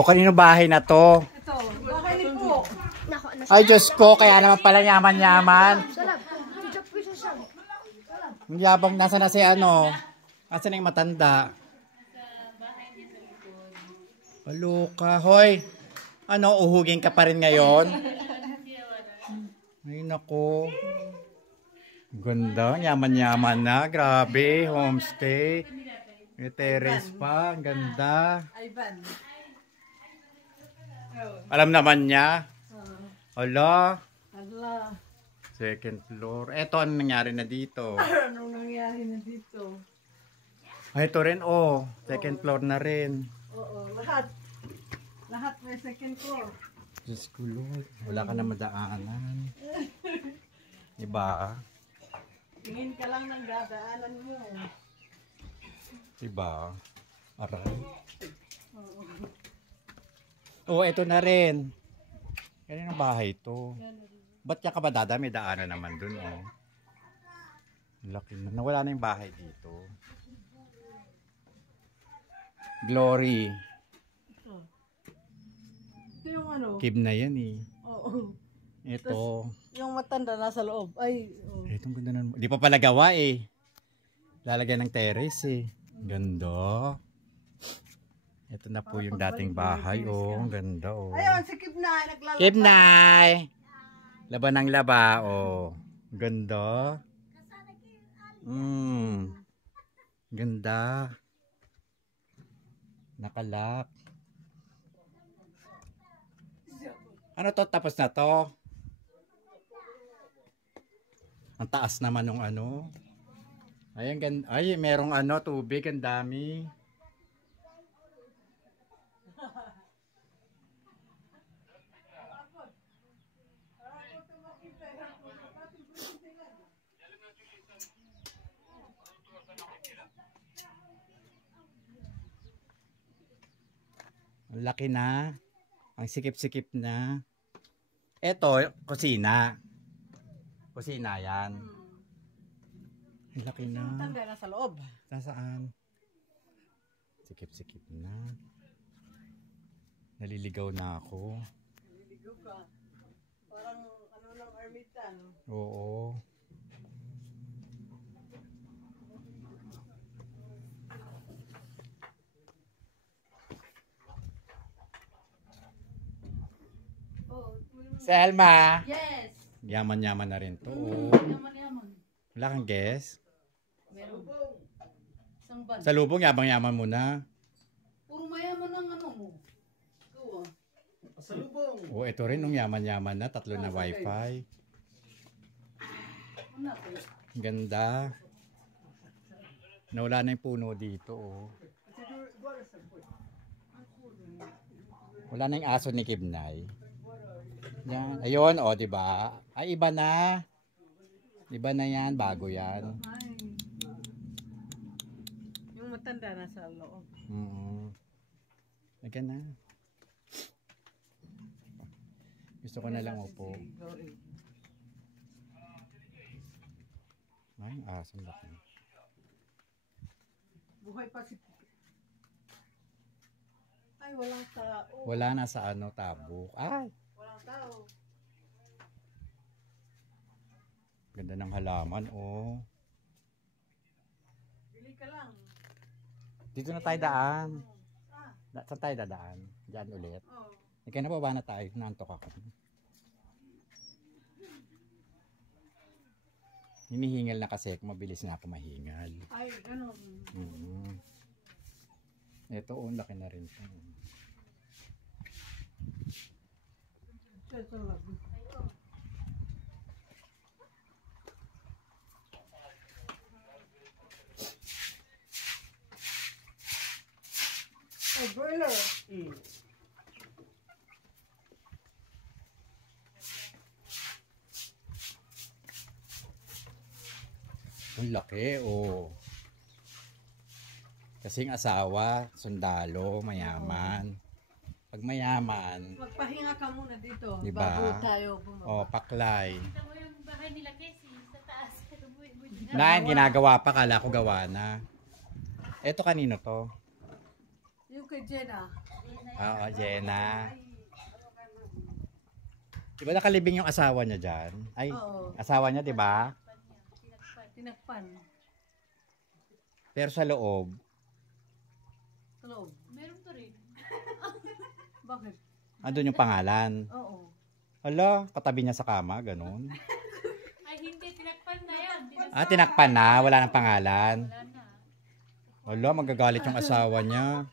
O kanino bahay na to? Ito, bahay ni po. Ay, Diyos ko, kaya naman pala yaman-yaman. Ang yabang, nasa na si ano? Asan na yung matanda? Aloka, hoy. Ano, uhugin ka pa rin ngayon? Ay, nako. Ganda, yaman-yaman na. Grabe, homestay. May terrace pa, ang ganda. Ivan. Alam naman niya. Ala. Ala. Second floor. Eto, ano nangyari na dito? Anong nangyari na dito? Ay, ito rin, oh. Second floor na rin. Oo, lahat. Lahat may second floor. Diyos ko, Lord. Wala ka na madaanan. Diba? Tingin ka lang ng dadaanan mo. Diba? Aray. Oo, ito na rin. Kanina bahay ito. Ba't ka ba dadami? Daanan naman dun, oh. Laki na. Nawala na yung bahay dito. Glory. Ito yung ano? Kib na yan, eh. Oo. Ito. Yung matanda nasa loob. Ay, oh. Itong ganda na. Di pa pala gawa, eh. Lalagyan ng terrace, eh. Ganda. Ito na po yung dating bahay, oh. Ang ganda, oh. Ayun, si Kibnay naglalaba. Kibnay! Laba ng laba, oh. Ganda. Ganda. Nakalak. Ano to? Tapos na to? Ang taas naman ng ano. Ay, ay, merong ano, tubig. Ang dami. Ang laki na. Ang sikip-sikip na. Ito, kusina. Kusina yan. Ang laki na. Matanda na sa loob. Nasaan? Sikip-sikip na. Naliligaw na ako. Naliligaw ka. Parang ano ng armitan. Oo. Selma! Yes! Yaman-yaman na rin to. Yaman-yaman. Wala kang guess? Meron. Isang ban. Sa lubong, yabang-yaman mo na. Puro mayaman ang ano mo. Ito Sa lubong. Oo, ito rin yung yaman-yaman na. 3 na wifi. Ano ko? Ganda. Nawala na yung puno dito. Oh. Wala na yung aso ni Kibnay. Yan. Ayun, oh, 'di ba? Ay, iba na. Iba na 'yan, bago 'yan. Ay. Yung matanda na sa loob. Lagyan na. Gusto ko na lang upo. Ay, aso laki. Buhay pa si Ay, walang tao. Wala na sa ano, tabok. Ay, Walang tao. ganda ng halaman, oh. Bili ka lang. Dito na tayo daan. Saan tayo dadaan? Diyan ulit. Oh. Ikaw na baba na tayo. Nantok ako. Hinihingal na kasi. Mabilis na ako mahingal. Ay, ganun. Ito, oh, laki na rin ito. Ito lang. Oh, boiler. Ang laki, oh. Kasing asawa, sundalo, mayaman. Pag mayaman, Magpahinga ka muna dito. diba? Bago tayo bumaba. Oh, paklay. Kita mo yung bahay nila Casey sa taas. Na, ginagawa pa, kala ko gawa na. Eto kanino to? Yung kay Jenna. Oo, Jenna. Di ba nakalibing yung asawa niya dyan? Ay, Oo. asawa niya, di ba? Tinakpan. Pero sa loob, Sa loob. Meron pa rin. Bakit? andun yung pangalan. Oo. Hala, katabi niya sa kama, ganun. Ay, hindi. Tinakpan na yan. Ah, tinakpan na, wala nang pangalan. Wala na. Hala, magagalit yung asawa niya.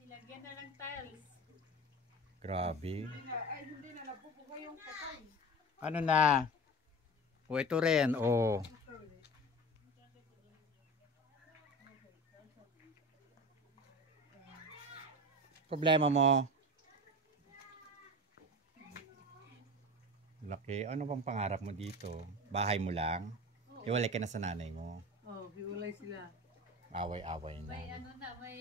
Nilagyan na ng tiles. Grabe. Ay, hindi na. Napupuga yung patay. Ano na? O, ito rin, o. Problema mo? Laki. Ano bang pangarap mo dito? Bahay mo lang? Iwalay ka na sa nanay mo. Oo, hiwalay sila. Away-away May na. ano na, may